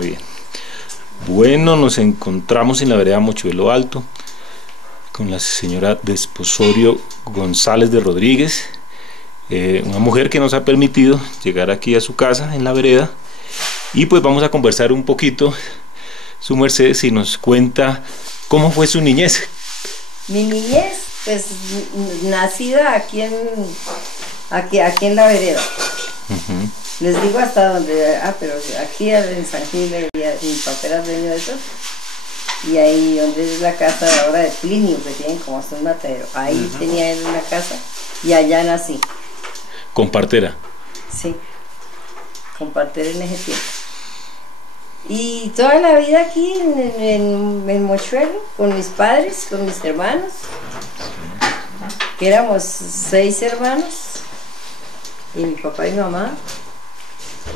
Bien. Bueno, nos encontramos en la vereda Mochuelo Alto con la señora Desposorio González de Rodríguez, una mujer que nos ha permitido llegar aquí a su casa en la vereda, y pues vamos a conversar un poquito. Su merced, si nos cuenta cómo fue su niñez. Mi niñez, pues nacida aquí en la vereda. Les digo hasta donde, pero aquí en San Gil, mi papá era dueño de eso. Y ahí donde es la casa de ahora de Plinio, que tienen como hasta un matadero. Ahí tenía él una casa y allá nací. ¿Con partera? Sí, con partera en ese tiempo. Y toda la vida aquí en Mochuelo, con mis padres, con mis hermanos, que éramos 6 hermanos, y mi papá y mi mamá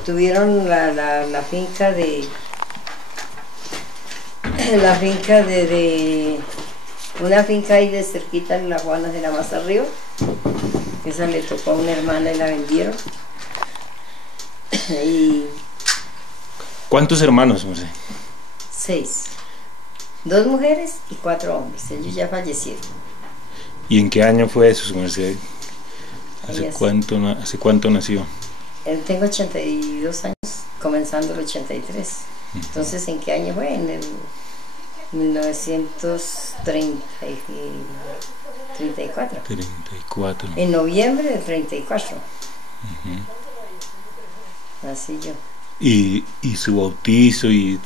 tuvieron la finca de una finca ahí de cerquita en la Juana de la más arriba. Esa le tocó a una hermana y la vendieron. Y ¿cuántos hermanos, Merced? 6, 2 mujeres y 4 hombres. Ellos ya fallecieron. ¿Y en qué año fue eso, su merced? ¿Hace cuánto nació? Tengo 82 años, comenzando el 83. Entonces, ¿en qué año fue? En el 1934. 34. En noviembre del 34. Así yo. Y su bautizo y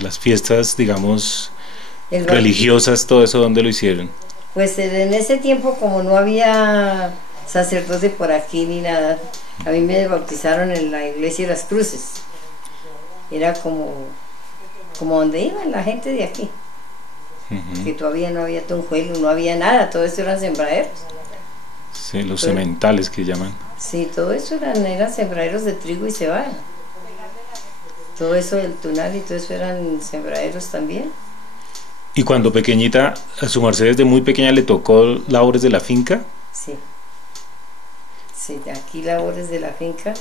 las fiestas, digamos, religiosas, todo eso, ¿dónde lo hicieron? Pues en ese tiempo, como no había sacerdote por aquí ni nada, a mí me bautizaron en la iglesia de las Cruces. Era como donde iban la gente de aquí. Que todavía no había tonjuelo, no había nada, todo eso eran sembraderos. Sí, los sementales que llaman. Sí, todo eso eran sembraderos de trigo y cebada. Todo eso del tunal y todo eso eran sembraderos también. ¿Y cuando pequeñita, a su merced desde muy pequeña le tocó labores de la finca? Sí. Sí, aquí labores de la finca.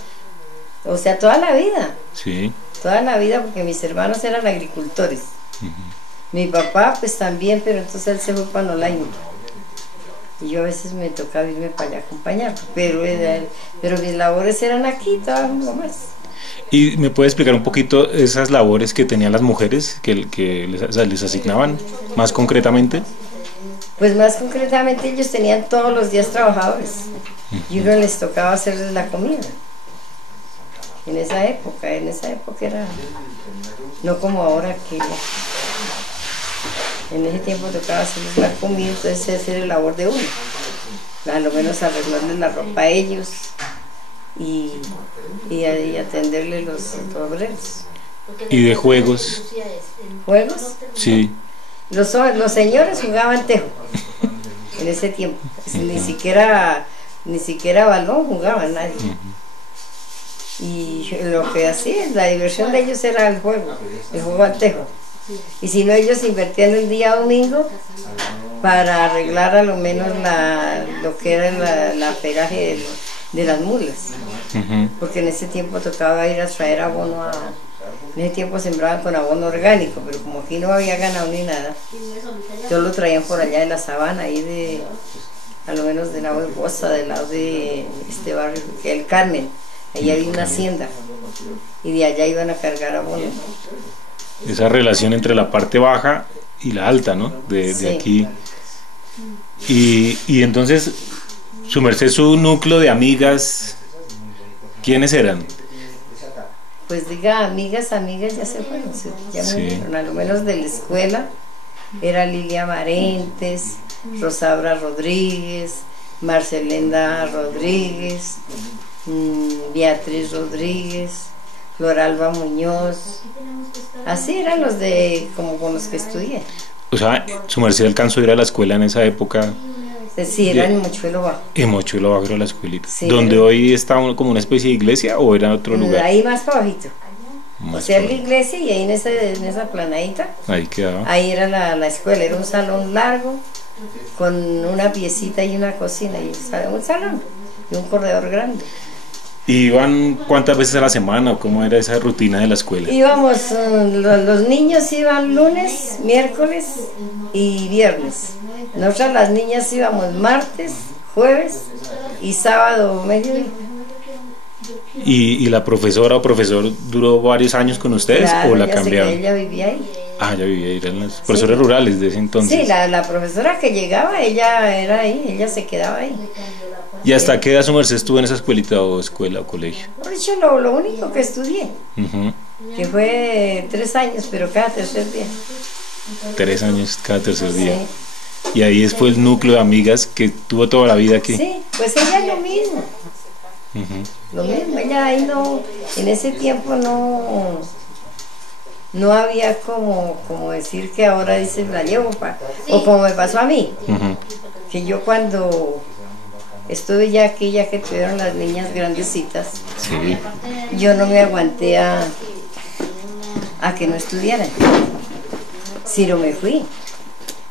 O sea, toda la vida. Sí. Toda la vida, porque mis hermanos eran agricultores. Mi papá, pues también, pero entonces él se fue para Nolaino. Y yo a veces me tocaba irme para allá a acompañar. Pero mis labores eran aquí, todas más. ¿Y me puede explicar un poquito esas labores que tenían las mujeres, que les asignaban más concretamente? Pues más concretamente ellos tenían todos los días trabajadores. Y uno les tocaba hacerles la comida. En esa época era no como ahora, que en ese tiempo tocaba hacerles la comida, entonces hacer el labor de uno, a lo menos arreglarles la ropa a ellos y atenderles los obreros. ¿Y de juegos? ¿Juegos? Sí. Los señores jugaban tejo en ese tiempo, ni siquiera balón jugaban nadie. Y lo que hacían, la diversión de ellos era el juego al tejo. Y si no, ellos invertían el día domingo para arreglar a lo menos lo que era la peraje de las mulas. Porque en ese tiempo tocaba ir a traer abono en ese tiempo sembraban con abono orgánico, pero como aquí no había ganado ni nada, todos lo traían por allá de la sabana, ahí a lo menos del lado de Bosa, del lado de este barrio, que es el Carmen. Ahí había una hacienda y de allá iban a cargar abono. Esa relación entre la parte baja y la alta, ¿no? De aquí. Y entonces, su merced, su núcleo de amigas, ¿quiénes eran? Pues diga, amigas ya se fueron, ya murieron, a lo menos de la escuela. Era Lilia Marentes, Rosabra Rodríguez, Marcelenda Rodríguez, Beatriz Rodríguez, Floralba Muñoz. Así eran los como con los que estudié. O sea, su merced alcanzó a ir a la escuela en esa época. Sí, era en Mochuelo Bajo. En Mochuelo Bajo era la escuelita. Sí, ¿donde hoy está como una especie de iglesia o era otro lugar? Ahí más para bajito. O sea, la iglesia, y ahí en esa planadita, ahí quedaba. Ahí era la escuela, era un salón largo con una piecita y una cocina, y un salón y un corredor grande. ¿Y iban cuántas veces a la semana o cómo era esa rutina de la escuela? Íbamos, los niños iban lunes, miércoles y viernes. Nosotras las niñas íbamos martes, jueves y sábado mediodía. ¿Y la profesora o profesor duró varios años con ustedes Claro, o la ella cambiaron? ella vivía ahí. Ah, ya vivía ahí, eran las profesores rurales de ese entonces. Sí, la profesora que llegaba, ella era ahí, ella se quedaba ahí. ¿Y hasta qué edad su merced estuvo en esa escuelita o escuela o colegio? Por hecho, lo único que estudié, Ujú. que fue 3 años, pero cada tercer día. 3 años cada tercer día. Sí. Y ahí fue el núcleo de amigas que tuvo toda la vida aquí. Sí, pues ella lo mismo. Ujú. Lo mismo, ella ahí no, en ese tiempo no había como decir que ahora dice la llevo, o como me pasó a mí, Ujú. que yo cuando estuve ya aquí, ya que tuvieron las niñas grandecitas, Sí. yo no me aguanté a que no estudiaran, sino me fui.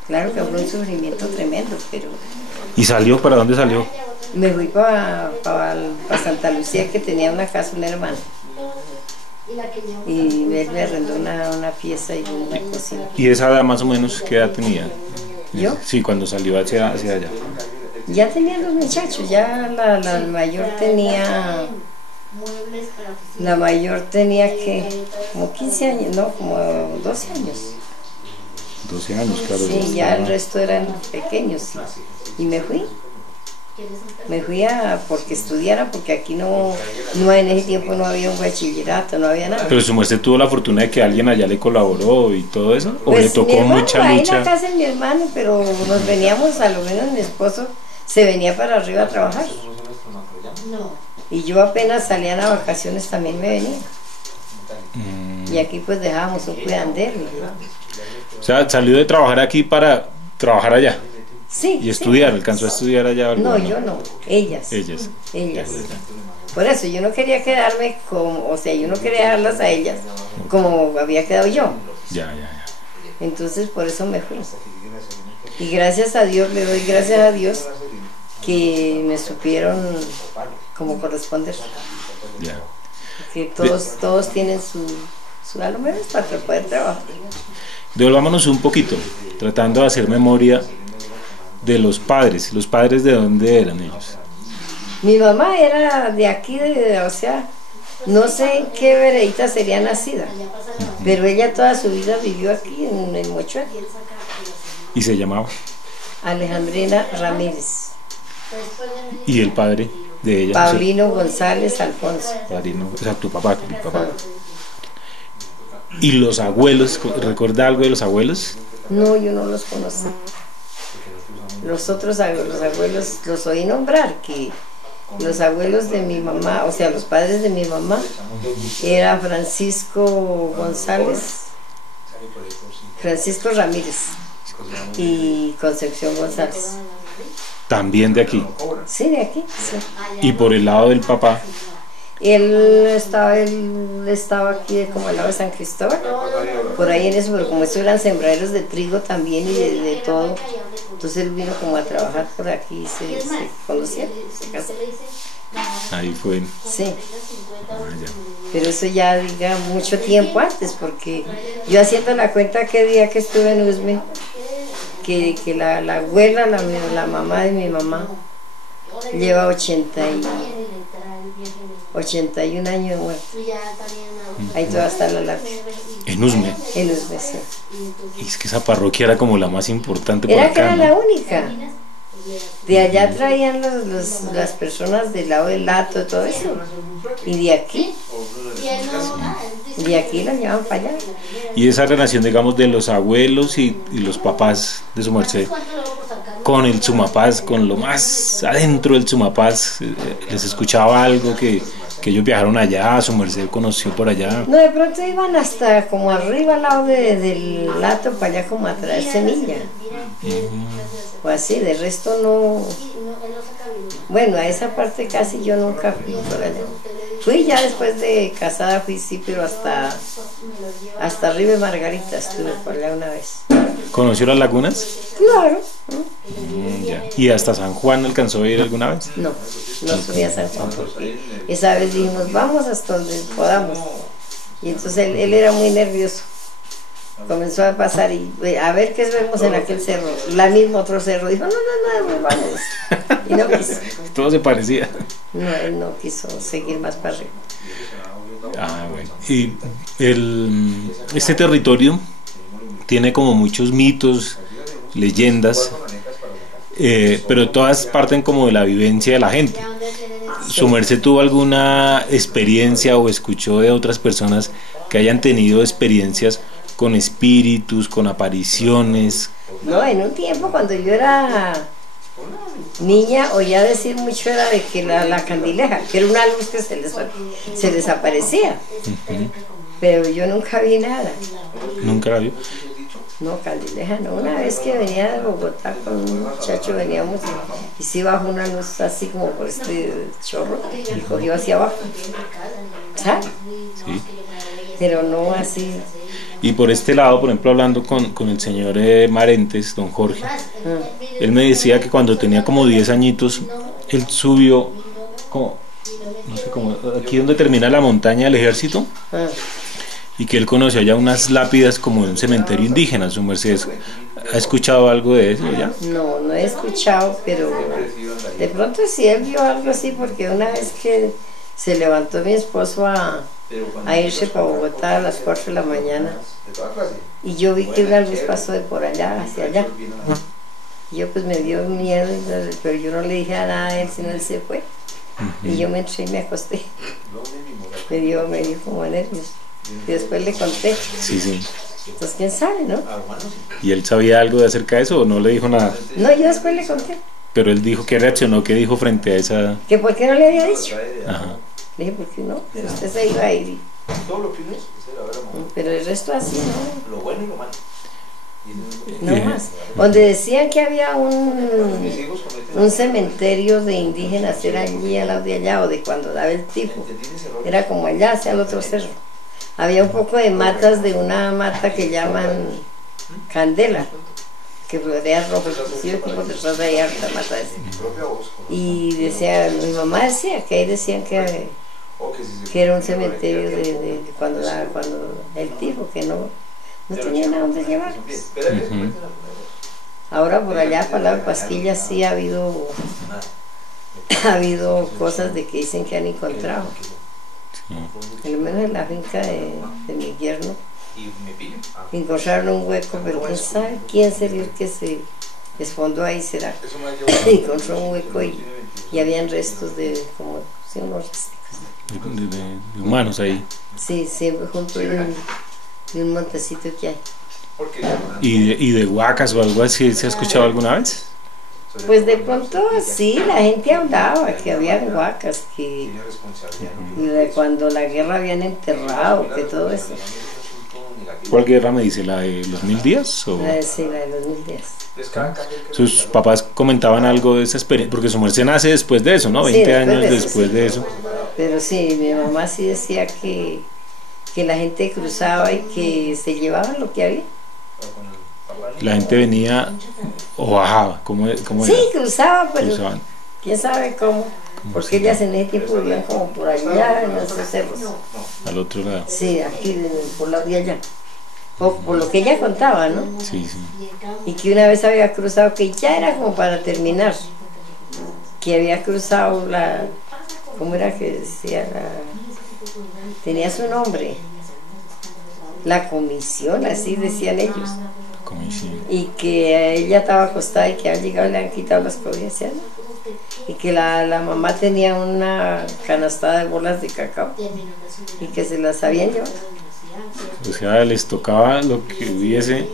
Claro que fue un sufrimiento tremendo, pero ¿Y salió? ¿Para dónde salió? me fui para Santa Lucía, que tenía una casa, un hermano. Y él me arrendó una pieza y una cocina. ¿Y esa edad más o menos qué edad tenía? ¿Yo? Sí, cuando salió hacia allá. Ya tenían los muchachos, ya la mayor tenía... La mayor tenía que como 15 años, no, como 12 años. 12 años, claro. Sí, ya el resto eran pequeños. Y me fui. Me fui porque estudiara, porque aquí no en ese tiempo no había un bachillerato, no había nada. Pero su merced tuvo la fortuna de que alguien allá le colaboró y todo eso, o Pues le tocó mi hermano, mucha ahí en lucha. la casa de mi hermano, pero nos veníamos, a lo menos mi esposo se venía para arriba a trabajar. Y yo apenas salía a vacaciones también me venía. Y aquí pues dejábamos un cuidandero. O sea, salió de trabajar aquí para trabajar allá Sí. y estudiar, alcanzó a estudiar allá. No, algo, yo no, ellas. Ellas. Ellas. Por eso yo no quería quedarme como, o sea, yo no quería dejarlas a ellas como había quedado yo. Ya. Entonces por eso me fui. Y gracias a Dios, le doy gracias a Dios que me supieron como corresponder. Ya. Que todos tienen su a lo menos para poder trabajar. Devolvámonos un poquito, tratando de hacer memoria de los padres. ¿Los padres de dónde eran ellos? Mi mamá era de aquí, o sea, no sé en qué veredita sería nacida, pero ella toda su vida vivió aquí en Mochuel. ¿Y se llamaba? Alejandrina Ramírez. ¿Y el padre de ella? Paulino González Alfonso. Paulino, o sea, tu papá. ¿Y los abuelos? ¿Recuerda algo de los abuelos? No, yo no los conocí. Los otros los abuelos los oí nombrar, que los abuelos de mi mamá, o sea, los padres de mi mamá, era Francisco González, Francisco Ramírez y Concepción González. También de aquí. Sí, de aquí, sí. Y por el lado del papá, Él estaba aquí como al lado de San Cristóbal, por ahí en eso, pero como eso eran sembraderos de trigo también y de todo, entonces él vino como a trabajar por aquí y se conocieron, se casaron. ahí fue. Sí, Ya. pero eso ya diga mucho tiempo antes, porque yo haciendo la cuenta qué día que estuve en Usme, que la abuela, la mamá de mi mamá, lleva 81 años de muerto. Ahí todavía está la lápida. En Usme. En Usme, sí. Y es que esa parroquia era como la más importante por Era que acá, era ¿no? la única. De allá traían las personas del lado del Lato, todo eso. Y de aquí la llevaban para allá. Y esa relación, digamos, de los abuelos y los papás de su merced con el Sumapaz, con lo más adentro del Sumapaz, les escuchaba algo que ellos viajaron allá, su merced conoció por allá. No, de pronto iban hasta como arriba al lado del Lato, para allá como a traer semilla. O así, de resto no. Bueno, a esa parte casi yo nunca fui por allá. Fui ya después de casada, fui sí, pero hasta arriba de Margarita estuve por allá una vez. ¿Conoció las lagunas? Claro. Ya. ¿Y hasta San Juan alcanzó a ir alguna vez? No, no subí a San Juan porque esa vez dijimos, vamos hasta donde podamos. Y entonces él era muy nervioso. Comenzó a pasar y a ver qué vemos en aquel cerro. La misma otro cerro. Dijo, no, vamos. Y no quiso. Todo se parecía. No, él no quiso seguir más para arriba. Ah, bueno. Y este territorio tiene como muchos mitos, leyendas, pero todas parten como de la vivencia de la gente. ¿Su merced tuvo alguna experiencia o escuchó de otras personas que hayan tenido experiencias con espíritus, con apariciones? No, en un tiempo cuando yo era niña oía decir mucho era de que la candileja, que era una luz que se desaparecía. Pero yo nunca vi nada. ¿Nunca la vio? No, candileja no. Una vez que venía de Bogotá con un muchacho, veníamos y sí bajó una luz así como por este chorro y cogió hacia abajo. ¿Sabes? Sí. Pero no así. Y por este lado, por ejemplo, hablando con el señor Marentes, don Jorge, él me decía que cuando tenía como 10 añitos, él subió, como, no sé, como aquí donde termina la montaña del ejército, y que él conoció allá unas lápidas como en un cementerio indígena. Su merced, ¿ha escuchado algo de eso ya? No, no he escuchado, pero de pronto sí él vio algo así, porque una vez que se levantó mi esposo a irse para Bogotá a las 4 de la mañana y yo vi que una luz pasó de por allá hacia allá y yo pues me dio miedo, pero yo no le dije nada a él, sino él se fue y yo me entré y me acosté. Me dio como nervios y después le conté. Sí. Entonces quién sabe, ¿no? ¿Y él sabía algo de acerca de eso o no le dijo nada? No, yo después le conté. Pero él dijo, ¿qué reaccionó? ¿Qué dijo frente a esa...? Que por qué no le había dicho. Ajá. Le dije, ¿por qué no? Usted se iba a ir. Pero el resto así, ¿no? Lo bueno y lo malo. No más. Donde decían que había un cementerio de indígenas, era allí al lado de allá, o de cuando daba el tipo. Era como allá, hacia el otro cerro. Había un poco de matas de una mata que llaman candela, que florea rojo, inclusive como detrás de ahí harta mata esa. Y decía, mi mamá decía que ahí decían que era un cementerio de cuando el tipo, que no tenían a dónde llevarlos. Ahora por allá, para la Pasquilla, sí ha habido cosas de que dicen que han encontrado. Por lo menos en la finca de mi yerno encontraron un hueco, pero quién sabe quién sería el que se esfondó ahí, será. Encontró un hueco y habían restos de como sí, unos restos de humanos ahí. Sí, junto de un montecito que hay. ¿Y de huacas o algo así se ha escuchado alguna vez? Pues de pronto sí, la gente hablaba que había huacas, que cuando la guerra habían enterrado, que todo eso. ¿Cuál guerra me dice? ¿La de los 1000 días? Sí, la de los 1000 días. Sus papás comentaban algo de esa experiencia, porque su merced nace después de eso, ¿no? 20 años después de eso. Pero sí, mi mamá sí decía que la gente cruzaba y que se llevaban lo que había. La gente venía o bajaba, ¿cómo sí, era? Cruzaba, pero quién sabe cómo, porque ellas en ese tiempo vivían como por allá, en esos cerros. Al otro lado. Sí, aquí, por la de allá. Por lo que ella contaba, ¿no? Sí. Y que una vez había cruzado, que ya era como para terminar, que había cruzado ¿cómo era que decía? Tenía su nombre. La comisión, así decían ellos. Y que ella estaba acostada y que al llegar le han quitado las cobijas, ¿no? Y que la mamá tenía una canastada de bolas de cacao y que se las habían llevado. O sea, les tocaba lo que hubiese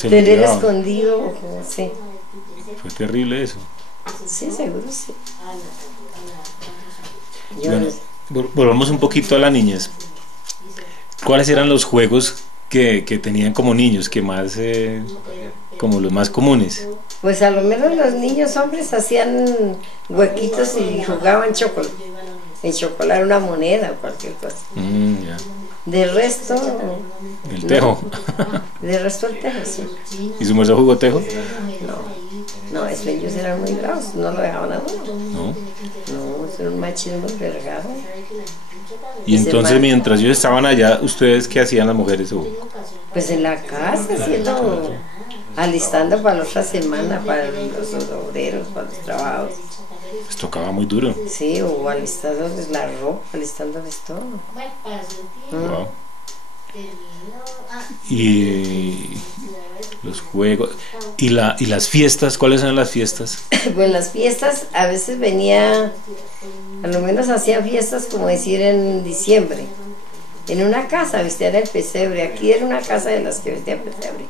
tener escondido, sí. Fue terrible eso. Sí, seguro sí. Bueno, volvamos un poquito a la niñez. ¿Cuáles eran los juegos que tenían como niños, que más, como los más comunes? Pues a lo menos los niños hombres hacían huequitos y jugaban chocolate, en chocolar una moneda o cualquier cosa. Ya. De resto, El tejo. de resto el tejo, sí. ¿Y su merced jugó tejo? No, es que ellos eran muy bravos, no lo dejaban a uno. No. No, es un machismo vergado. Y entonces mientras ellos estaban allá, ¿ustedes qué hacían las mujeres? Pues en la casa, haciendo, alistando para la otra semana, para los obreros, para los trabajos. Pues tocaba muy duro. Sí, o alistándoles la ropa, alistándoles todo. Wow. Y los juegos y las fiestas, ¿cuáles eran las fiestas? Pues las fiestas a veces venía, a lo menos hacían fiestas como decir en diciembre, en una casa vestían el pesebre. Aquí era una casa de las que vestían pesebre.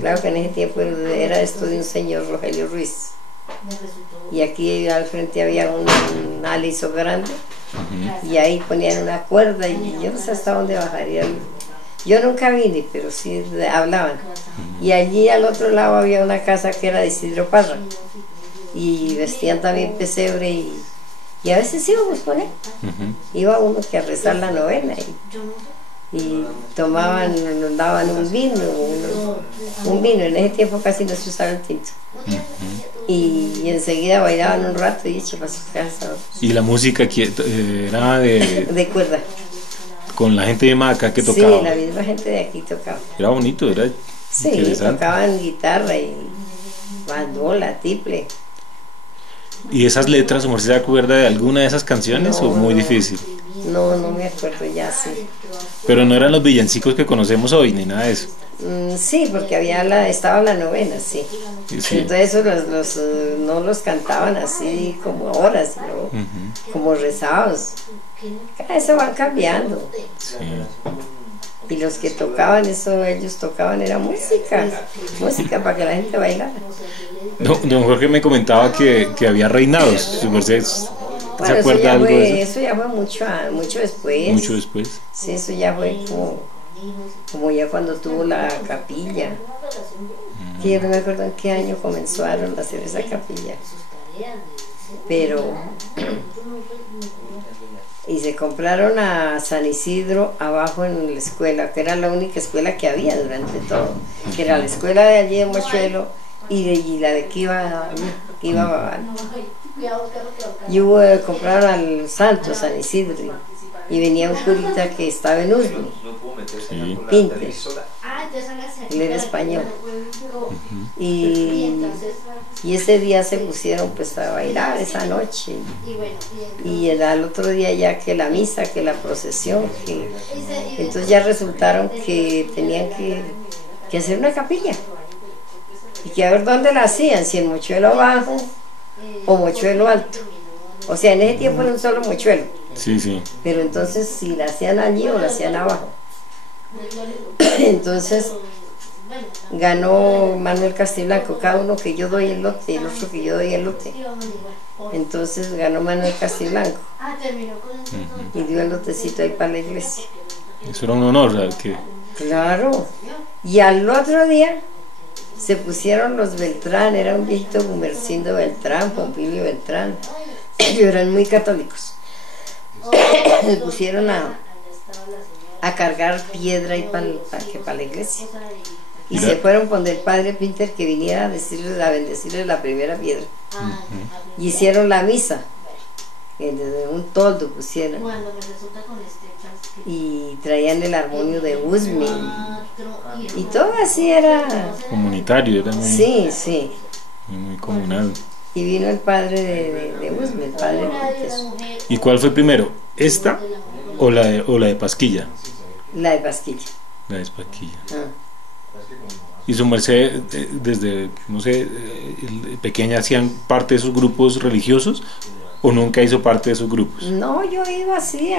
Claro que en ese tiempo era esto de un señor, Rogelio Ruiz, y aquí al frente había un aliso grande, y ahí ponían una cuerda y yo no sé hasta dónde bajaría. Yo nunca vine, pero sí hablaban. Y allí al otro lado había una casa que era de Isidro Parra, y vestían también pesebre, y a veces íbamos con él. Iba uno que a rezar la novena y tomaban, nos daban un vino, en ese tiempo casi no se usaba el tinto. Y enseguida bailaban un rato y eché para sus casas. ¿Y la música que era de cuerda? Con la gente de Maca que tocaba. Sí, la misma gente de aquí tocaba. Era bonito, era interesante. Tocaban guitarra y bandola, tiple. ¿Y esas letras, ¿usted se acuerda de alguna de esas canciones o muy difícil? No me acuerdo ya, sí. Pero no eran los villancicos que conocemos hoy, ni nada de eso. Sí, porque estaba la novena, sí. Sí. Entonces eso no los cantaban así como ahora, sino como rezados. Eso van cambiando. Sí. Y los que tocaban eso, ellos tocaban, era música para que la gente bailara. Don Jorge me comentaba que había reinados, su merced. Bueno, ¿Se acuerda algo de eso? Eso ya fue mucho después. Mucho después. Sí, eso ya fue como ya cuando tuvo la capilla. Que yo no me acuerdo en qué año comenzaron a hacer esa capilla. Pero... Y se compraron a San Isidro abajo en la escuela, que era la única escuela que había durante todo. Que era la escuela de allí de Mochuelo y la de que iba y compraron al santo San Isidro y venía un curita que estaba en Usme, Pinter, él era español, y ese día se pusieron pues a bailar esa noche, y al otro día ya que la misa, que la procesión, entonces ya resultaron que tenían que hacer una capilla, y que a ver dónde la hacían, si en Mochuelo Bajo o Mochuelo Alto. O sea, en ese tiempo era un solo mochuelo. Sí, sí. Pero entonces si la hacían allí o la hacían abajo. Entonces ganó Manuel Castiblanco, cada uno que yo doy el lote y el otro que yo doy el lote. Entonces ganó Manuel Castiblanco y dio el lotecito ahí para la iglesia. Eso era un honor, que... Claro. Y al otro día se pusieron los Beltrán, era un viejito Gumercindo Beltrán, Pompilio Beltrán, y eran muy católicos. Se pusieron a cargar piedra y para la iglesia. Y se fueron con el padre Pinter que viniera a bendecirles la primera piedra. Y hicieron la misa. Desde un toldo pusieron. Y traían el armonio de Usme. Y todo así era... comunitario, era muy... Sí, sí. Muy comunal. Y vino el padre de Usme, el padre Montes. ¿Y cuál fue primero? ¿Esta o la de Pasquilla? La de Pasquilla. La de Pasquilla. ¿Y su merced, desde, no sé, pequeña, hacían parte de sus grupos religiosos o nunca hizo parte de esos grupos? No, yo iba así,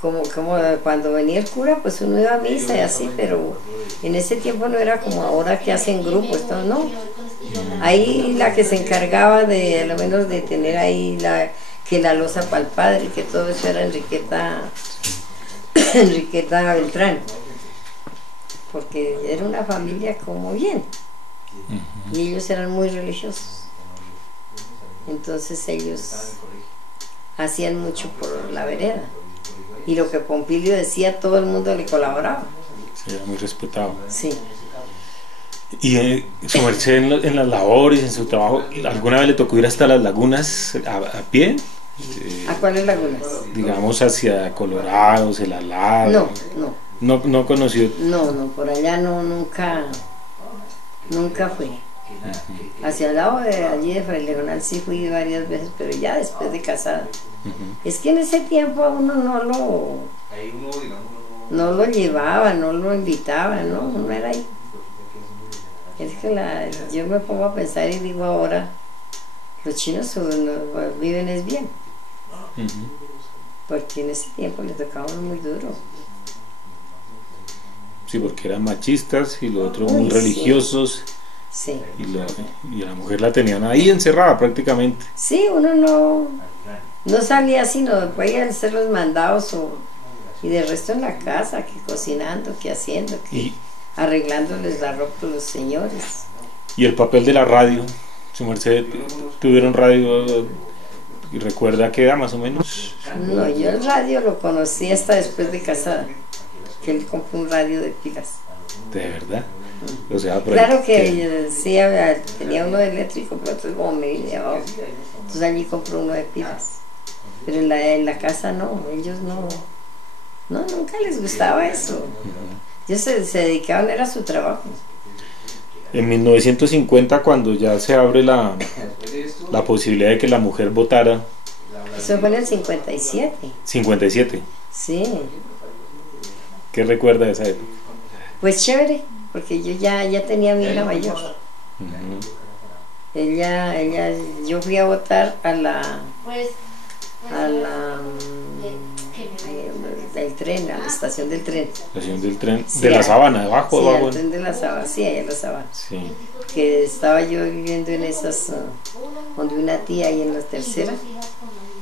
como cuando venía el cura, pues uno iba a misa y así, pero en ese tiempo no era como ahora que hacen grupos, no. Ahí la que se encargaba a lo menos de tener ahí que la loza para el padre, que todo eso era Enriqueta Beltrán, porque era una familia como bien, y ellos eran muy religiosos, entonces ellos hacían mucho por la vereda. Y lo que Pompilio decía, todo el mundo le colaboraba. Sí, era muy respetado. Sí. Y su merced en las labores, en su trabajo, ¿alguna vez le tocó ir hasta las lagunas a pie? ¿A cuáles lagunas? Digamos hacia Colorados, el Alado. No conoció. No, por allá no, nunca fui. Hacia el lado de allí de Frailejonal sí fui varias veces, pero ya después de casada. Es que en ese tiempo a uno no lo llevaba, no lo invitaba, ¿no? Uno era ahí. Es que yo me pongo a pensar y digo ahora, los chinos viven es bien. Porque en ese tiempo les tocaba muy duro. Sí, porque eran machistas y los otros muy religiosos. Sí. Y la mujer la tenían ahí encerrada prácticamente. Sí, uno no salía sino después de hacer los mandados y de resto en la casa, que cocinando, que haciendo, que arreglándoles la ropa a los señores. Y el papel de la radio, su merced, tuvieron radio y recuerda qué edad más o menos. No, yo el radio lo conocí hasta después de casada, que él compró un radio de pilas. ¿De verdad? O sea, claro que sí, tenía uno de eléctrico, pero otro como medio abajo. Entonces allí compró uno de pilas. Pero en la casa no, ellos no, nunca les gustaba eso. Ellos se dedicaban, era su trabajo. En 1950, cuando ya se abre la posibilidad de que la mujer votara. Eso fue en el 57. 57. Sí. ¿Qué recuerda de esa época? Pues chévere, porque yo ya tenía mi hija mayor. Yo fui a votar del tren, a la estación del tren. La estación del tren, sí, de la Sabana, debajo. Sí, al tren de la Sabana, sí, allá en la Sabana. Sí. Que estaba yo viviendo en esas, donde una tía ahí en la tercera.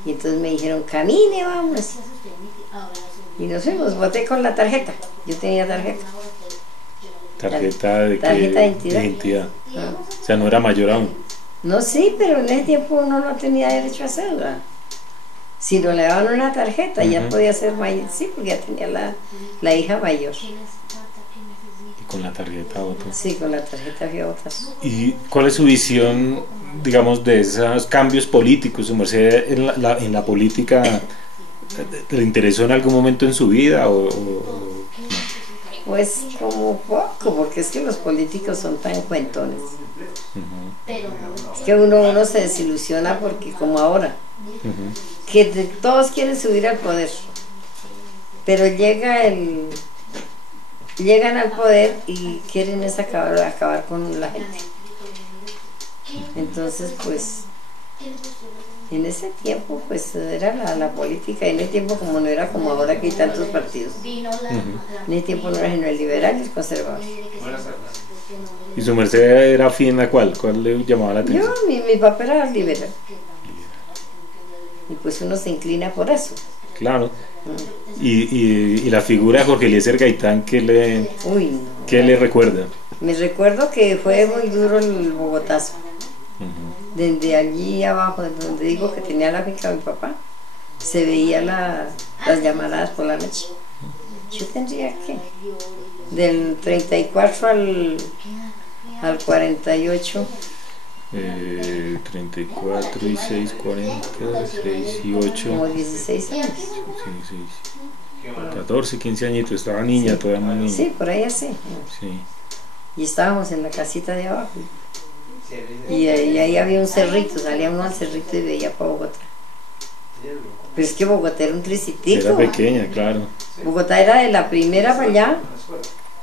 Y entonces me dijeron, camine, vamos. Y nos fuimos, voté con la tarjeta. Yo tenía tarjeta. ¿Tarjeta de qué? Tarjeta de identidad. O sea, no era mayor aún. No, sí, pero en ese tiempo uno no tenía derecho a cédula. Si no le daban una tarjeta, ya podía ser mayor, sí, porque ya tenía la hija mayor. Y con la tarjeta votó. Sí, con la tarjeta fui a votar. ¿Y cuál es su visión, digamos, de esos cambios políticos? ¿Su merced en la política le interesó en algún momento en su vida o Pues como poco, porque es que los políticos son tan cuentones. Es que uno se desilusiona porque como ahora, que todos quieren subir al poder, pero llegan al poder y quieren es acabar con la gente. Entonces pues en ese tiempo pues era la política, y en ese tiempo como no era como ahora que hay tantos partidos, en ese tiempo no era sino el liberal y el conservador. ¿Y su merced era afín a cuál? ¿Cuál le llamaba la atención? Mi papá era liberal. Y pues uno se inclina por eso. Claro. Y la figura de Jorge Eliezer Gaitán, ¿qué le recuerda? Me recuerdo que fue muy duro el Bogotazo. Desde allí abajo, donde digo que tenía la finca de mi papá, se veía las llamaradas por la noche. Yo tendría que, del 34 al 48. 34 y 6, 40, 6 y 8. Como 16 años. Sí. 14, 15 añitos, estaba niña, todavía muy niña. Sí, por ahí así. Sí. Y estábamos en la casita de abajo. Y ahí había un cerrito, salía uno al cerrito y veía para Bogotá. Pero es que Bogotá era un tricitico. Era pequeña, claro. Bogotá era de la primera para allá,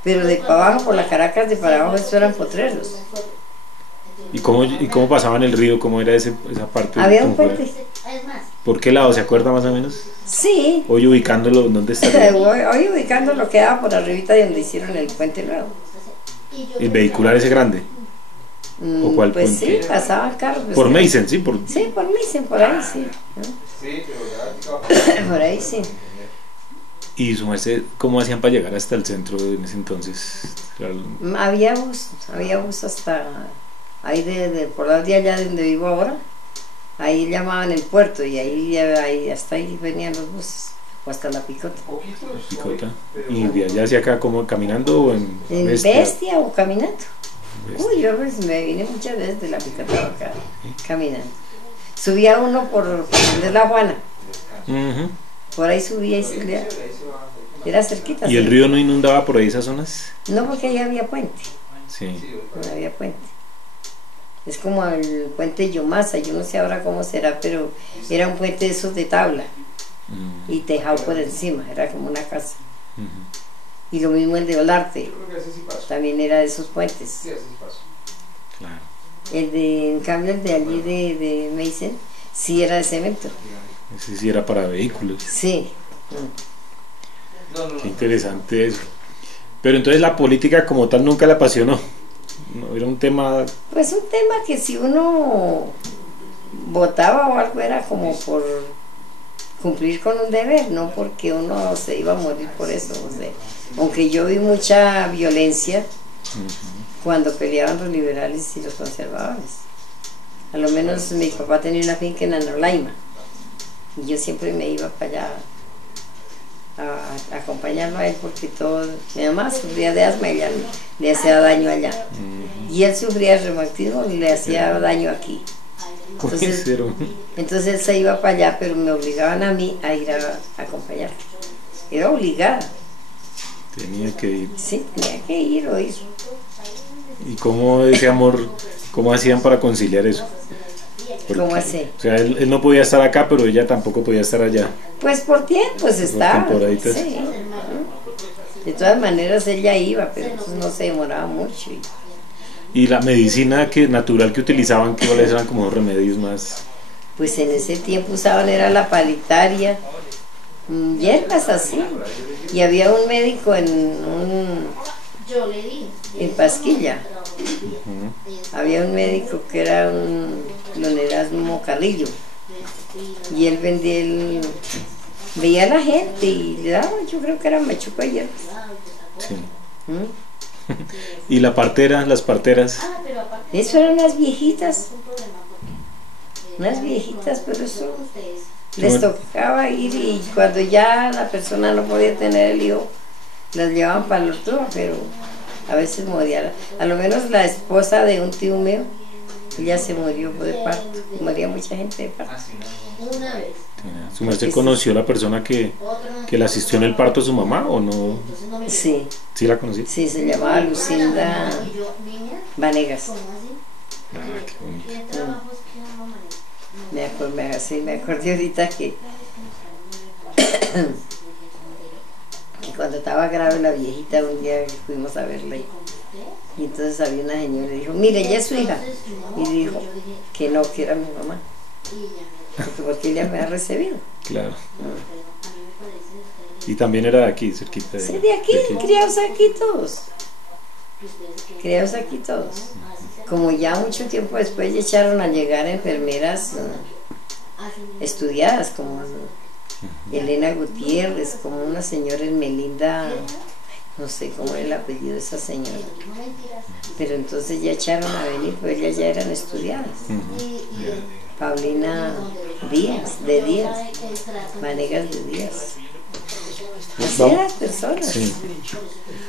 pero de para abajo, por la Caracas, de para abajo, esto eran potreros. ¿Y cómo pasaban el río? ¿Cómo era esa parte? Había un puente. ¿Por qué lado? ¿Se acuerda más o menos? Sí. Hoy ubicándolo, ¿dónde está? Hoy ubicándolo quedaba por arribita de donde hicieron el puente nuevo. ¿El vehicular ese grande? ¿O cuál pues puente? Sí, pasaban carros. Pues ¿Por Meissen, sí? Sí, por Meissen, por ahí sí. Por ahí sí. ¿Y su merced cómo hacían para llegar hasta el centro en ese entonces? Había bus hasta ahí por la de allá donde vivo ahora. Ahí llamaban el puerto y ahí hasta ahí venían los buses. o hasta la Picota. Picota. ¿Y de allá hacia acá como caminando o en En Bestia? Bestia o caminando. Bestia. Uy, yo pues, me vine muchas veces de la Picota acá, caminando. Subía uno por donde la Juana, Ujú. por ahí subía y subía. Era cerquita. ¿Y el sí. río no inundaba por ahí esas zonas? No, porque ahí había puente, Sí. no había puente. Es como el puente Yomasa, yo no sé ahora cómo será, pero era un puente de esos de tabla Mm, y tejado por encima, era como una casa. ujú. Y lo mismo el de Olarte, también era de esos puentes. Claro. En cambio el de allí de Meisen, sí era de cemento. Ese sí era para vehículos. Sí. Qué interesante eso. Pero entonces la política como tal nunca le apasionó. No, era un tema. Pues un tema que si uno votaba o algo era como por cumplir con un deber, no porque uno se iba a morir por eso. O sea, aunque yo vi mucha violencia cuando peleaban los liberales y los conservadores. A lo menos mi papá tenía una finca en Anolaima y yo siempre me iba para allá a acompañarlo a él porque todo, mi mamá sufría de asma y ella le hacía daño allá. Y él sufría de reumatismo y le hacía daño aquí. Puede ser. Entonces él se iba para allá, pero me obligaban a mí a ir a acompañarlo. Era obligada. Tenía que ir. Sí, tenía que ir o ir. ¿Y cómo ese amor, cómo hacían para conciliar eso? ¿Cómo así? O sea, él no podía estar acá, pero ella tampoco podía estar allá. Pues por tiempos estaba. temporaditas. Sí. De todas maneras ella iba, pero pues no se demoraba mucho. Y la medicina natural que utilizaban, ¿cuáles eran como los remedios más? Pues en ese tiempo usaban era la palitaria, hierbas así. Y había un médico en Pasquilla. Había un médico que era don Erasmo Carrillo. Y él veía a la gente y le daba, yo creo que era machuco de hierbas. Sí. ¿Y las parteras? Eso eran unas viejitas, pero eso les tocaba ir y cuando ya la persona no podía tener el hijo, las llevaban para el otro, pero a veces moría. A lo menos la esposa de un tío mío, ella se murió de parto, moría mucha gente de parto. ¿Su merced conoció a la persona que le asistió en el parto a su mamá o no? Sí. ¿Sí la conocí? Sí, se llamaba Lucinda Vanegas. Ah, qué bonito. Me acordé ahorita que cuando estaba grave la viejita, un día fuimos a verla y entonces había una señora y le dijo, mire, ella es su hija. Y dijo que no, que era mi mamá, porque ella me ha recibido. Claro. Y también era de aquí, cerquita de... Sí, de aquí, criados aquí todos. Criados aquí todos. Como ya mucho tiempo después ya echaron a llegar enfermeras estudiadas, como Elena Gutiérrez, como una señora Melinda, no sé cómo era el apellido de esa señora. Pero entonces ya echaron a venir, pues ellas ya eran estudiadas. Paulina Díaz, de Díaz, Vanegas de Díaz. Así eran las personas. Sí.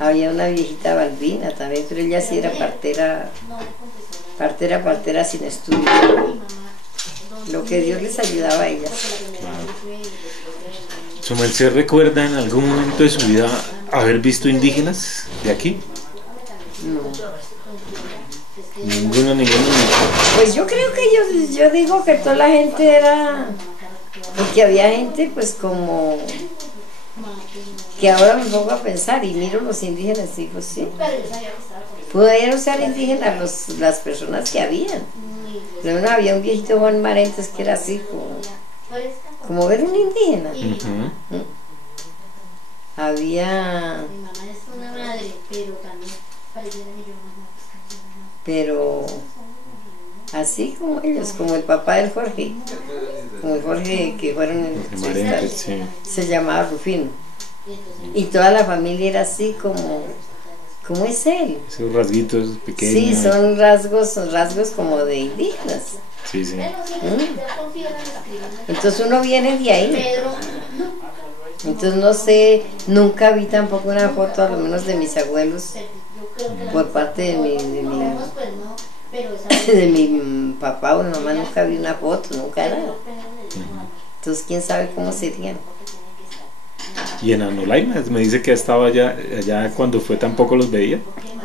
Había una viejita Balbina también, pero ella sí era partera sin estudio. Lo que Dios les ayudaba a ellas. ¿Su merced recuerda en algún momento de su vida haber visto indígenas de aquí? No. Ninguno. Pues yo creo que yo digo que toda la gente era, porque había gente pues como que ahora me pongo a pensar y miro los indígenas y digo sí, pudieron ser indígenas las personas que habían. Pero no, había un viejito Juan Marentes que era así como ver un indígena. Había, pero así como ellos, como el papá del Jorge, como el Jorge que fueron Marentes, sí. se llamaba Rufino, y toda la familia era así como es él. Esos rasguitos pequeños. Sí, son rasgos como de indígenas. Sí, sí. Entonces uno viene de ahí. Entonces no sé, nunca vi tampoco una foto, a lo menos de mis abuelos, por parte de mi papá o mi mamá, nunca vi una foto, nunca nada. Entonces quién sabe cómo serían. Y en Anolaima me dice que estaba allá cuando fue tampoco los veía.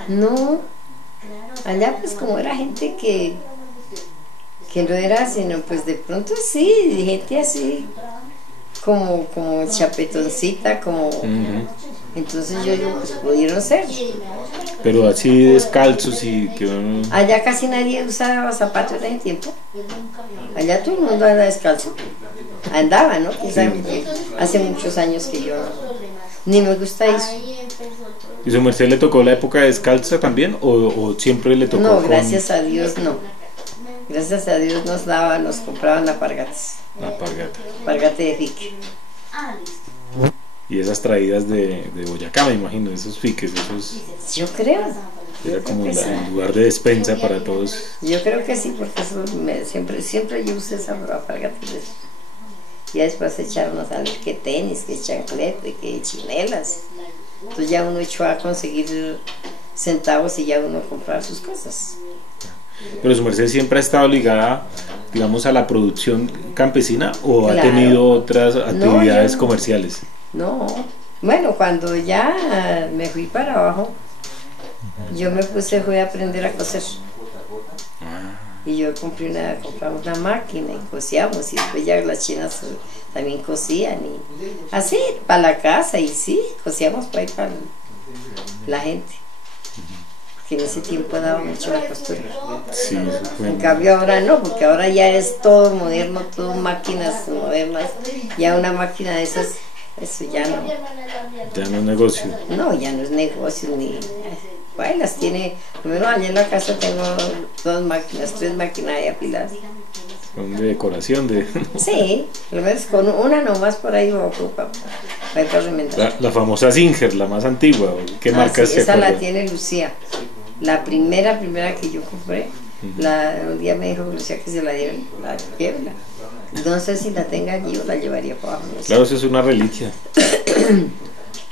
No, allá pues como era gente que no era, sino pues de pronto sí, gente así, como chapetoncita, como... Entonces yo digo, pues pudieron ser. Pero así descalzos y que... Allá casi nadie usaba zapatos en ese tiempo. Allá todo el mundo anda descalzo. Andaba, ¿no? Quizá hace muchos años que yo ni me gusta eso. ¿Y su merced le tocó la época descalza también o siempre le tocó? No, gracias a Dios no. Gracias a Dios nos compraban alpargatas. Alpargate de fique. Y esas traídas de Boyacá, me imagino, esos fiques, esos... Yo creo. Era como el lugar de despensa para todos. Yo creo que sí, porque eso siempre yo usé esa alpargata. Y después echaron a salir que tenis, que chanclete, que chinelas. Entonces ya uno echó a conseguir centavos y ya uno comprar sus cosas. Pero su merced siempre ha estado ligada, digamos, a la producción campesina o Claro. ha tenido otras actividades comerciales. No, bueno, cuando ya me fui para abajo, yo fui a aprender a coser. Y yo compramos una máquina y cosíamos, y después ya las chinas también cosían, y así, para la casa, y sí, cosíamos para ir para la gente. Que en ese tiempo daba mucho la costura. Sí, En cambio ahora no, porque ahora ya es todo moderno, todo máquinas modernas. Ya una máquina de esas, eso ya no. ya no es negocio. No, ya no es negocio ni... Bueno, las tiene... Primero allá en la casa tengo 3 máquinas de apiladas. Son de decoración, de... Sí, lo menos con una nomás por ahí me ocupa. Para remendar. La famosa Singer, la más antigua. ¿Qué marca sí, se esa acuerda? la tiene Lucía. La primera que yo compré. Un día me dijo Lucía que se la diera, la lleve. No sé si la tenga allí o la llevaría para abajo. No sé. Claro, eso es una reliquia.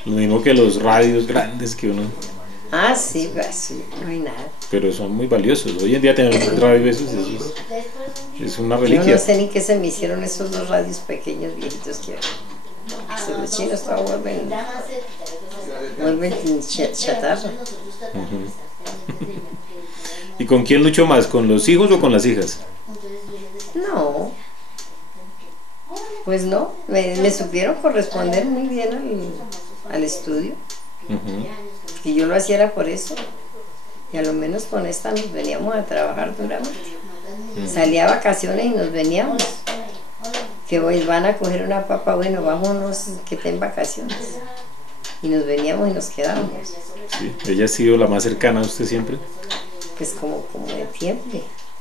Lo mismo que los radios grandes que uno... Ah, sí, pues no hay nada. Pero son muy valiosos. Hoy en día tener un radio eso es una Yo reliquia. no sé ni qué se me hicieron esos 2 radios pequeños viejitos que los chinos todos vuelven chatarra. ¿Y con quién luchó más? ¿Con los hijos o con las hijas? No, pues no, me supieron corresponder muy bien al estudio. Y yo lo hacía era por eso. Y a lo menos con esta nos veníamos a trabajar duramente. Salía a vacaciones y nos veníamos. Que hoy van a coger una papa, bueno, vámonos, que estén vacaciones. Y nos veníamos y nos quedábamos. Sí, ella ha sido la más cercana a usted siempre. Pues como de tiempo.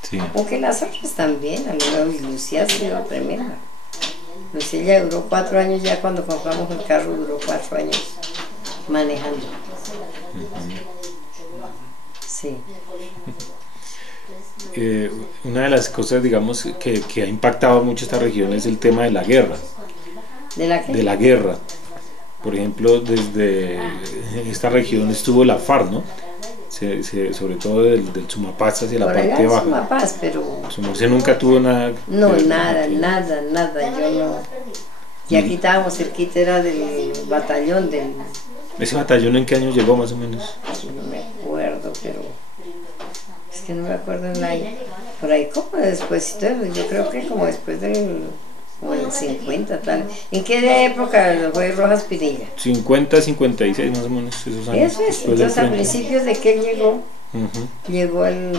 Sí. Aunque las otras también, a lo mejor Lucía ha sido tremenda. Lucía ya duró 4 años, ya cuando compramos el carro duró 4 años manejando. Sí. Una de las cosas, digamos, que ha impactado mucho esta región es el tema de la guerra. ¿De la qué? De la guerra. Por ejemplo, desde esta región estuvo la FARC, ¿no? Sobre todo del Sumapaz hacia la Por allá parte en baja. Sumapaz, pero Su merced nunca tuvo nada. no, nada, yo no. Y aquí estábamos cerquita, era del batallón del... ¿Ese batallón en qué año llegó más o menos? No me acuerdo, pero... Es que no me acuerdo en la... Por ahí como después, yo creo que como después del... Como en el 50, tal. ¿En qué época fue Rojas Pinilla? 50, 56 más o menos, esos años. Eso es, después del entonces a 30. principios de que él llegó, llegó El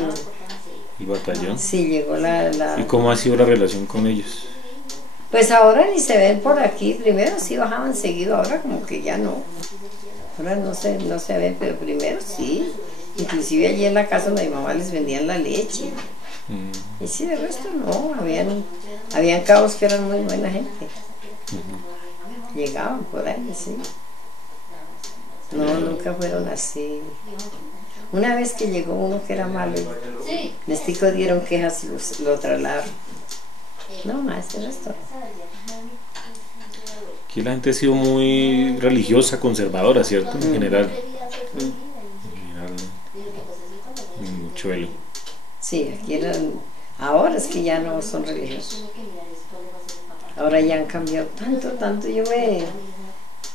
batallón. sí, llegó ¿Y cómo ha sido la relación con ellos? Pues ahora ni se ven por aquí, primero sí bajaban seguido, ahora como que ya no. Ahora no se ven, pero primero sí. Inclusive allí en la casa donde mi mamá les vendían la leche. Y sí, de resto no, habían cabos que eran muy buena gente. Llegaban por ahí, sí. No, nunca fueron así. Una vez que llegó uno que era malo, les dieron quejas y lo trasladaron. No más, de resto. Aquí la gente ha sido muy religiosa, conservadora, ¿cierto? En general. Mucho velo. Sí, aquí eran, ahora es que ya no son religiosos. Ahora ya han cambiado tanto, yo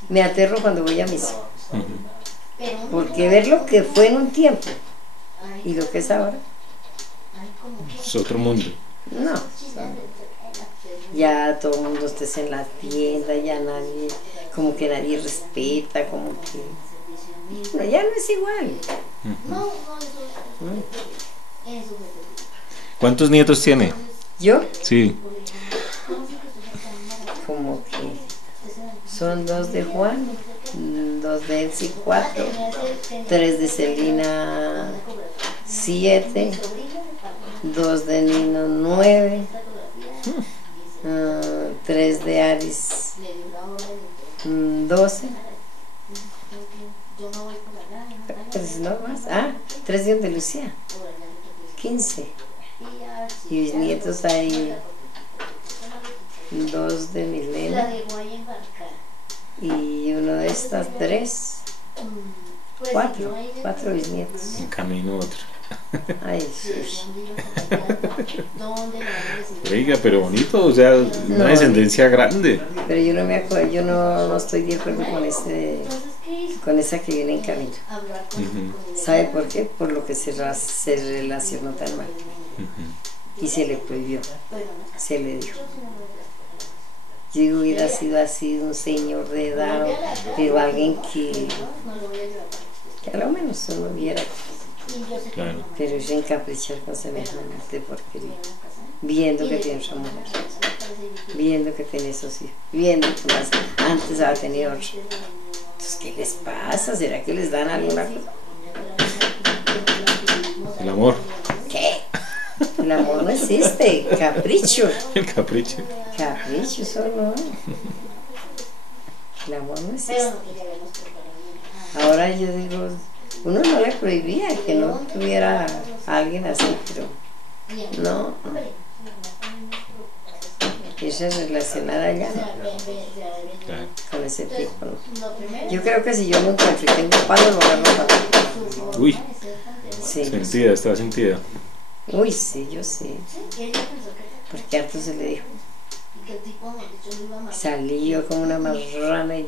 me aterro cuando voy a misa. Porque ver lo que fue en un tiempo y lo que es ahora, Es otro mundo. no. Ya todo el mundo está en la tienda, ya nadie, como que nadie respeta, como que... No, ya no es igual. ¿Cuántos nietos tiene? ¿Yo? Sí. Como que son 2 de Juan, 2 de Elsie, 4, 3 de Celina, 7, 2 de Nino, 9, 3 de Aris, 12, no más, 3 de Lucía, 15, y mis nietos hay 2 de Milena y uno de estas 3, 4 bisnietos. En camino otro. Ay, sí. Oiga, pero bonito, o sea, una descendencia grande. Pero yo no me acuerdo, yo no estoy de acuerdo con esa que viene en camino. ¿Sabe por qué? Por lo que se relacionó tan mal. Y se le prohibió, se le dijo. Yo digo, hubiera sido así un señor de edad, pero alguien que a lo menos uno viera. Claro. Pero yo encaprichar con semejante porquería, viendo que tiene otra mujer, viendo que tiene esos hijos, viendo que más antes había tenido otro. Entonces, ¿qué les pasa? ¿Será que les dan alguna cosa? El amor. ¿Qué? El amor no existe, capricho. El capricho. Capricho solo. El amor no existe. Ahora yo digo, uno no le prohibía que no tuviera a alguien así, pero no. Ella relacionada allá, ¿no? Claro. Con ese tipo, ¿no? Yo creo que si yo nunca tengo palo, lo agarro para... Uy, Sí, sentida, está sentida. uy, sí, yo sí. Porque harto se le dijo. Salió como una marrana y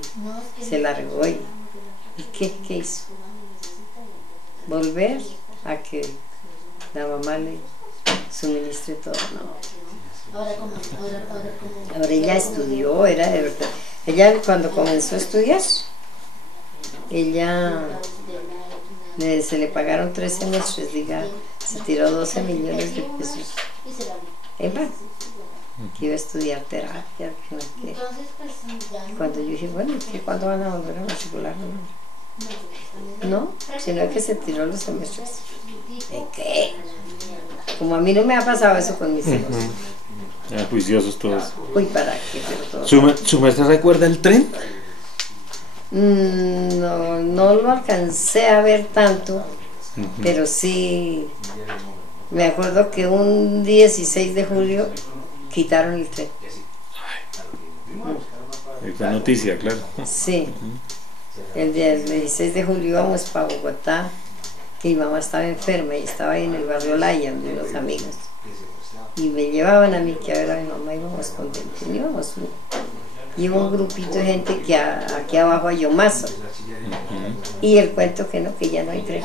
se largó. ¿Y qué hizo? Volver a que la mamá le suministre todo, ¿no? Ahora ella estudió, era de verdad. Ella cuando comenzó a estudiar, ella se le pagaron 3 semestres, diga, se tiró 12 millones de pesos en vano, que iba a estudiar terapia, que no sé qué. Cuando yo dije, bueno, ¿cuándo van a volver a matricular? No, sino que se tiró los semestres. ¿De qué? Como a mí no me ha pasado eso con mis hijos. Juiciosos todos. Uy, ¿para qué? Pero todo. ¿Su maestra recuerda el tren? No lo alcancé a ver tanto, pero sí me acuerdo que un 16 de julio quitaron el tren. Fue noticia, claro. Sí, el día del 16 de julio íbamos para Bogotá, que mi mamá estaba enferma y estaba ahí en el barrio Laya, de unos amigos. Y me llevaban a mí que a ver a mi mamá, íbamos contentos, íbamos. Y hubo un grupito de gente que aquí abajo hay Yomazo. Y el cuento que no, que ya no hay tren.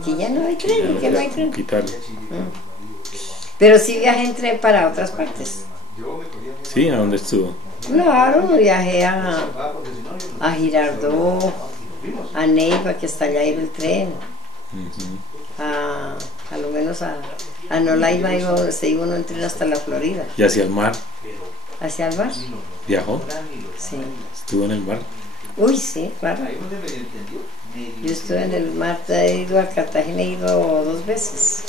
Y que ya no hay tren, y que no hay tren. Pero sí viajé en tren para otras partes. Sí, ¿a dónde estuvo? Claro, viajé a Girardó, a Neiva, que hasta allá iba el tren. A lo menos a Nolaiva se iba uno en tren hasta la Florida. ¿Y hacia el mar? ¿Hacia el mar? ¿Viajó? Sí. ¿Estuvo en el mar? Uy, sí, claro. Yo estuve en el mar, he ido a Cartagena, he ido 2 veces.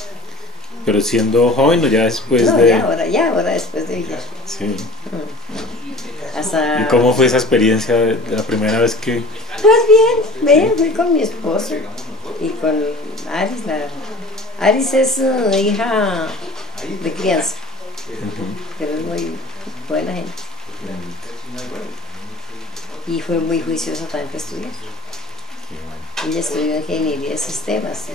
¿Pero siendo joven o ya después No, de...? ya ahora después de viajar. Sí. Hasta... ¿Y cómo fue esa experiencia de la primera vez que...? Pues bien, fui con mi esposo y con Aris. Aris es hija de crianza, pero es muy buena gente. y fue muy juiciosa también para estudiar. Ella estudió ingeniería de sistemas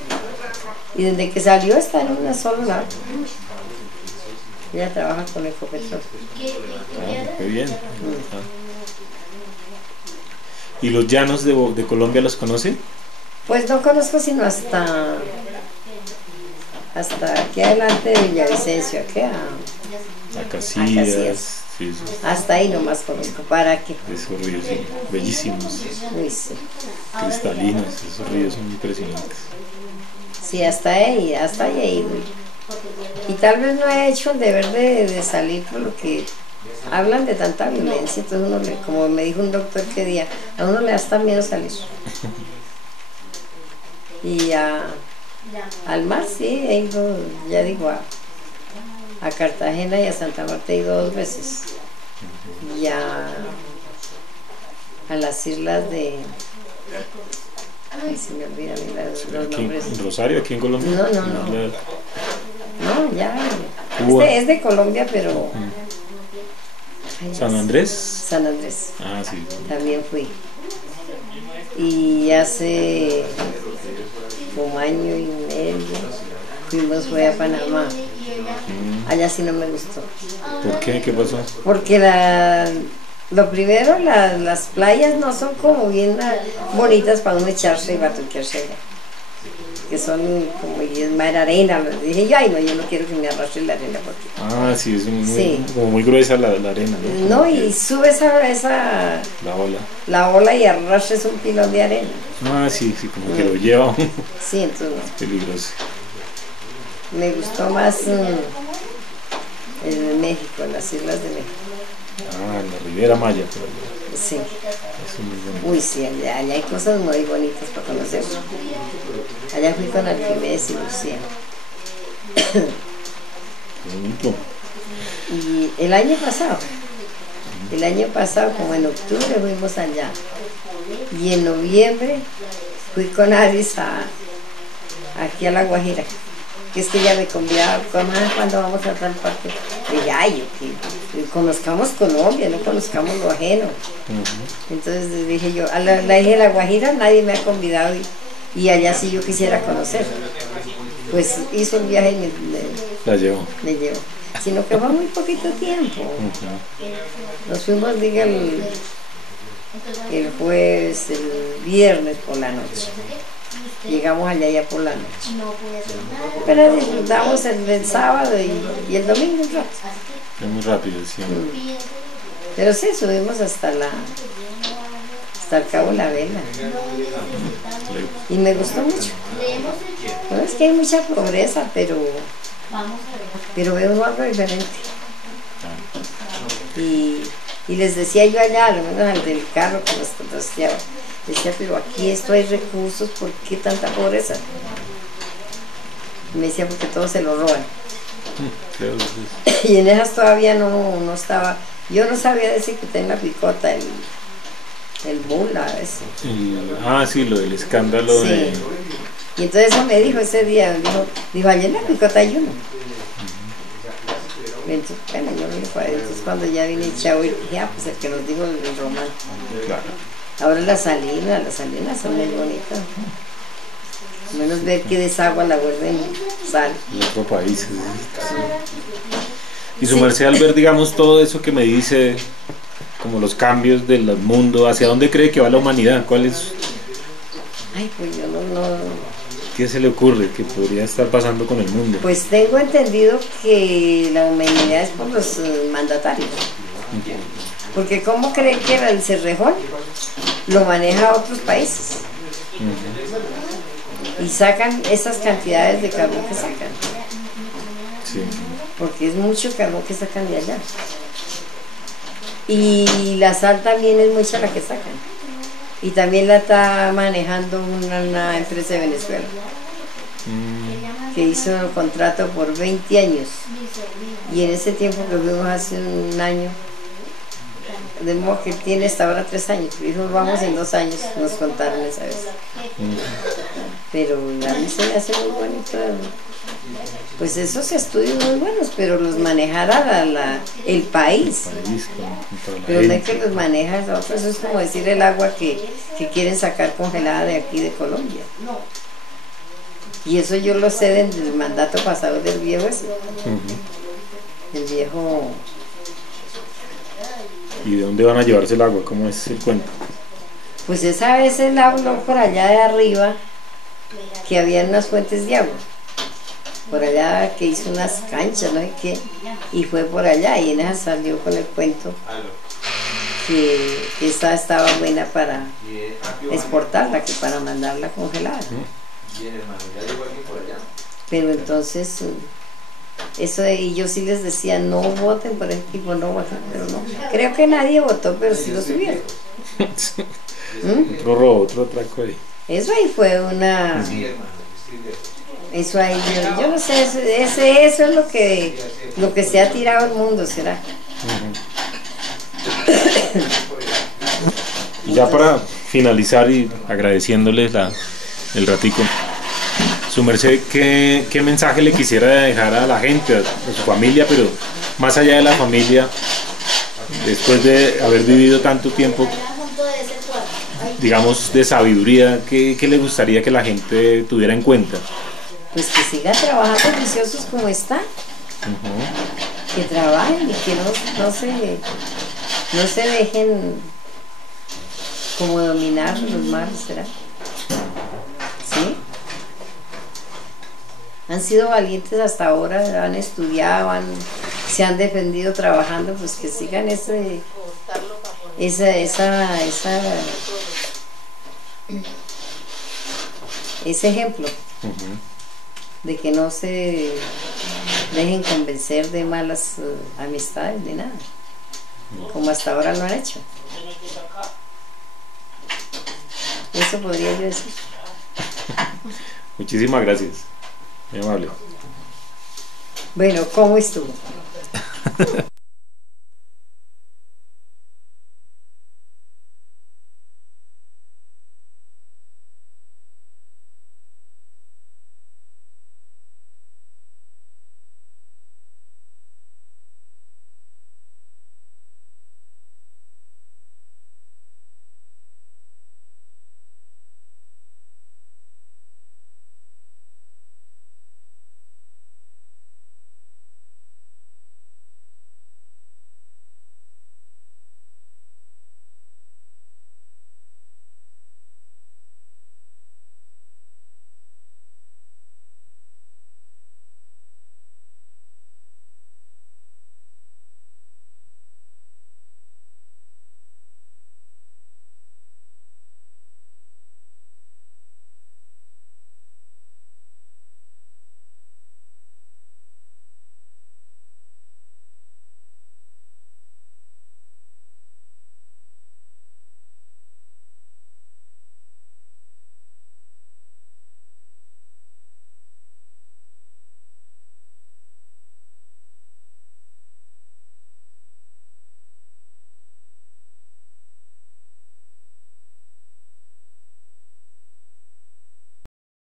y desde que salió está en un solo lado. Ella trabaja con Ecopetrol. Qué bien. ¿Y los llanos de Colombia los conoce? Pues no conozco sino hasta aquí adelante de Villavicencio, aquí a Casillas. Sí, sí. Hasta ahí nomás conozco. ¿Para qué? Esos ríos son bellísimos, Uy, sí. cristalinos, esos ríos son impresionantes. Sí, hasta ahí he ido. Y tal vez no he hecho el deber de salir por lo que hablan de tanta violencia, entonces uno como me dijo un doctor que día, a uno le da hasta miedo salir. Y al mar sí, he ido, ya digo, a Cartagena y a Santa Marta he ido 2 veces. Y a las islas de... Ay, se me olvida los nombres. ¿En Rosario, aquí en Colombia? No, ya. Cuba. Es de Colombia, pero... Ay, ¿San Andrés? San Andrés. Ah, sí. También fui. Y hace como año y medio fue a Panamá. Allá sí no me gustó. ¿Por qué? ¿Qué pasó? Porque lo primero, las playas no son como bien bonitas para uno echarse y batuquearse allá. Que son como y es más arena. Dije yo, ay no, yo no quiero que me arrastre la arena porque... Ah, sí, es como muy gruesa la arena, ¿no? No, y sube La ola. la ola y arrastres un pilón de arena. Ah, sí, como que lo lleva. Sí, entonces Peligroso. me gustó más el de México, las islas de México. Ah, la Riviera Maya. Sí. Es muy bonito. Uy, sí, allá hay cosas muy bonitas para conocer. Allá fui con Arquímedes y Lucía. Bonito. Y el año pasado, como en octubre fuimos allá. Y en noviembre fui con Aris aquí a La Guajira. Que es que ella me convidaba, cuando vamos a tal parte. Dije, ay, que conozcamos Colombia, no conozcamos lo ajeno. Entonces dije yo, a la isla de La Guajira nadie me ha convidado y allá sí yo quisiera conocer. Pues hizo el viaje y La llevo. me llevó. Sino que fue muy poquito tiempo. Nos fuimos, diga, el jueves, el viernes por la noche. Llegamos allá ya por la noche. Pero disfrutamos el sábado y el domingo un rato. Es muy rápido, sí. Pero sí, subimos hasta el Cabo La Vela. Y me gustó mucho. No es que hay mucha pobreza, pero veo algo diferente. Y les decía yo allá, a lo menos al del carro que nos contrasteaba, decía, pero aquí esto hay recursos, ¿por qué tanta pobreza? Y me decía, porque todos se lo roban. Y en esas todavía no estaba, yo no sabía decir que tenía la picota, el mula, ese. Sí, lo del escándalo Sí. de... Y entonces eso me dijo ese día, dijo, allá en la picota hay uno. Entonces, bueno, yo me dijo, entonces cuando ya vine Chavo y dije, pues el que nos dijo el román. Claro. Ahora las salinas son muy bonitas. Menos ver que desagua la vuelven sal. En otro país. Sí. Y su merced, al ver, digamos, todo eso que me dice, como los cambios del mundo, ¿hacia dónde cree que va la humanidad? ¿Cuál es? Ay, pues yo no... ¿Qué se le ocurre que podría estar pasando con el mundo? Pues tengo entendido que la humanidad es por los mandatarios. Porque ¿cómo creen que el Cerrejón lo maneja a otros países? Y sacan esas cantidades de carbón que sacan. Sí. Porque es mucho carbón que sacan de allá. Y la sal también es mucha la que sacan. Y también la está manejando una empresa de Venezuela. Que hizo un contrato por 20 años. Y en ese tiempo que fuimos hace un año, de modo que tiene hasta ahora 3 años. Dijo, vamos en 2 años, nos contaron esa vez. Pero a mí se me hace muy bonito Pues esos estudios muy buenos, pero los manejara el país. Pero no es que los maneja el otro, eso es como decir el agua que quieren sacar congelada de aquí de Colombia. Y eso yo lo sé del mandato pasado del viejo ese. El viejo... ¿Y de dónde van a llevarse el agua? ¿Cómo es el cuento? Pues esa vez él habló por allá de arriba que había unas fuentes de agua. Por allá que hizo unas canchas, no sé qué, y fue por allá y en esa salió con el cuento que esta estaba buena para exportarla, que para mandarla congelada. Pero entonces, eso y yo sí les decía, no voten por el tipo, no voten, pero no. Creo que nadie votó, pero sí lo subieron. Otro robo, otro atraco ahí. Eso ahí fue una... Eso ahí, yo no sé, eso es lo que se ha tirado el mundo, ¿será? Y ya para finalizar y agradeciéndoles el ratico, su merced, ¿qué mensaje le quisiera dejar a la gente, a su familia, pero más allá de la familia, después de haber vivido tanto tiempo, digamos, de sabiduría, ¿qué le gustaría que la gente tuviera en cuenta? Pues que sigan trabajando juiciosos como están, que trabajen y que no se dejen como dominar los males, ¿será? ¿Sí? Han sido valientes hasta ahora, han estudiado, se han defendido trabajando, pues que sigan ese ejemplo. De que no se dejen convencer de malas amistades ni nada, como hasta ahora lo han hecho. Eso podría yo decir. Muchísimas gracias, muy amable. Bueno, ¿cómo estuvo?